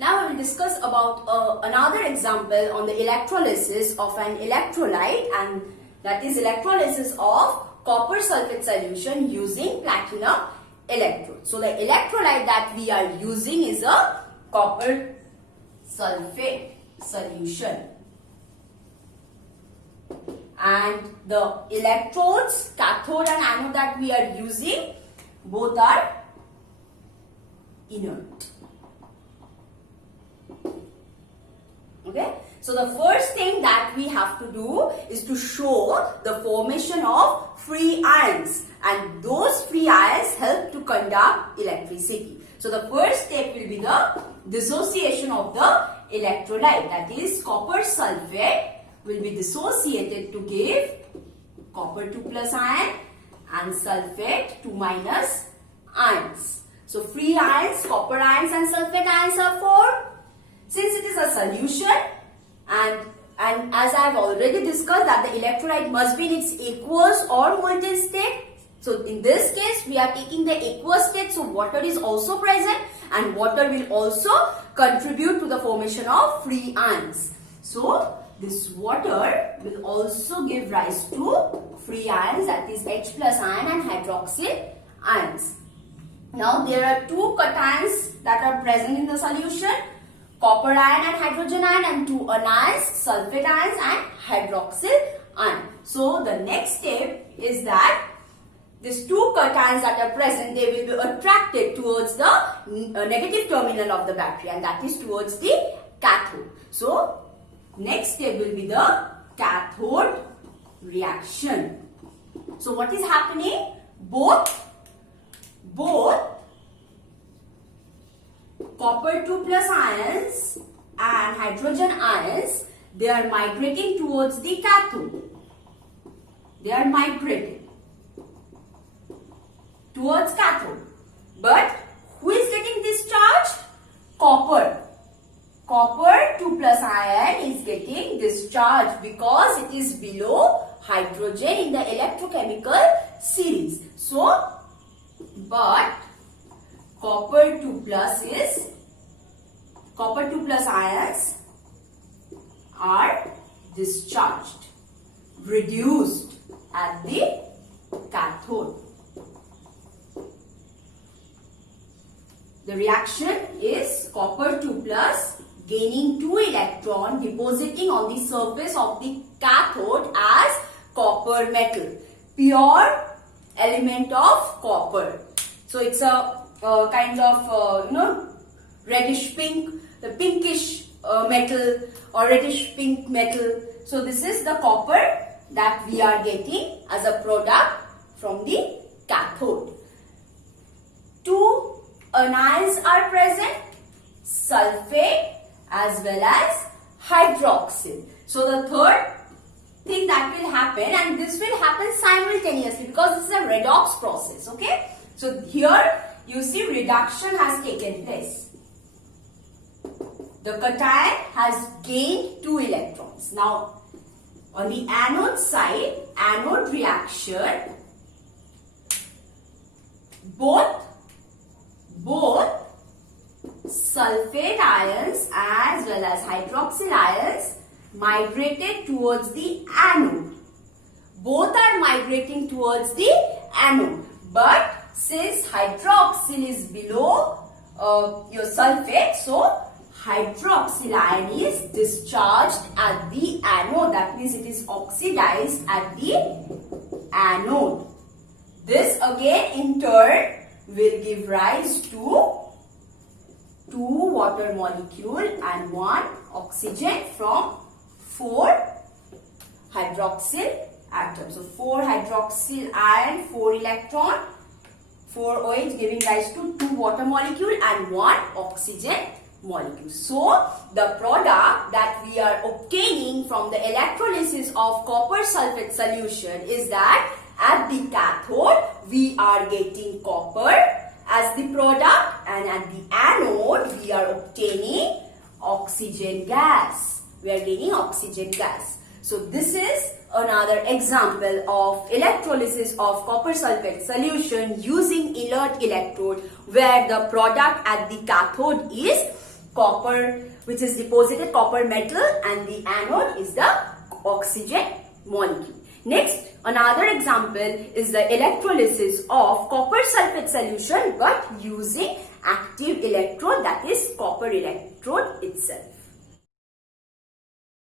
Now we will discuss about another example on the electrolysis of an electrolyte, and that is electrolysis of copper sulfate solution using platinum electrode. So the electrolyte that we are using is a copper sulfate solution, and the electrodes, cathode and anode that we are using, both are inert. Okay, so the first thing that we have to do is to show the formation of free ions, and those free ions help to conduct electricity. So the first step will be the dissociation of the electrolyte, that is copper sulfate will be dissociated to give copper 2 plus ion and sulfate 2 minus ions. So free ions, copper ions and sulfate ions are formed. Since it is a solution, and as I have already discussed that the electrolyte must be in its aqueous or molten state. So in this case we are taking the aqueous state, so water is also present and water will also contribute to the formation of free ions. So this water will also give rise to free ions, that is H plus ion and hydroxyl ions. Now there are two cations that are present in the solution, copper ion and hydrogen ion, and two anions, sulfate ions and hydroxyl ion. So the next step is that these two cations that are present, they will be attracted towards the negative terminal of the battery, and that is towards the cathode. So next step will be the cathode reaction. So what is happening? Both copper 2 plus ions and hydrogen ions, they are migrating towards the cathode. They are migrating towards cathode. But who is getting discharged? Copper. Copper 2 plus ion is getting discharged because it is below hydrogen in the electrochemical series. So, but copper 2 plus ions are discharged, reduced at the cathode. The reaction is copper 2 plus gaining 2 electrons, depositing on the surface of the cathode as copper metal, pure element of copper. So it's a kind of reddish pink, the pinkish metal or reddish pink metal. So this is the copper that we are getting as a product from the cathode. Two anions are present, sulfate as well as hydroxyl. So the third thing that will happen, and this will happen simultaneously because this is a redox process. Okay, so here you see reduction has taken place. The cation has gained 2 electrons. Now on the anode side, anode reaction, both sulfate ions as well as hydroxyl ions migrated towards the anode. Both are migrating towards the anode, but since hydroxyl is below your sulfate, so hydroxyl ion is discharged at the anode. That means it is oxidized at the anode. This again in turn will give rise to 2 water molecule and 1 oxygen from 4 hydroxyl atoms. So 4 hydroxyl ion, 4 electron, 4 OH giving rise to 2 water molecule and 1 oxygen molecule. So the product that we are obtaining from the electrolysis of copper sulfate solution is that at the cathode we are getting copper as the product, and at the anode we are obtaining oxygen gas. We are getting oxygen gas. So this is another example of electrolysis of copper sulfate solution using inert electrode, where the product at the cathode is copper, which is deposited copper metal, and the anode is the oxygen molecule. Next, another example is the electrolysis of copper sulfate solution but using active electrode, that is copper electrode itself.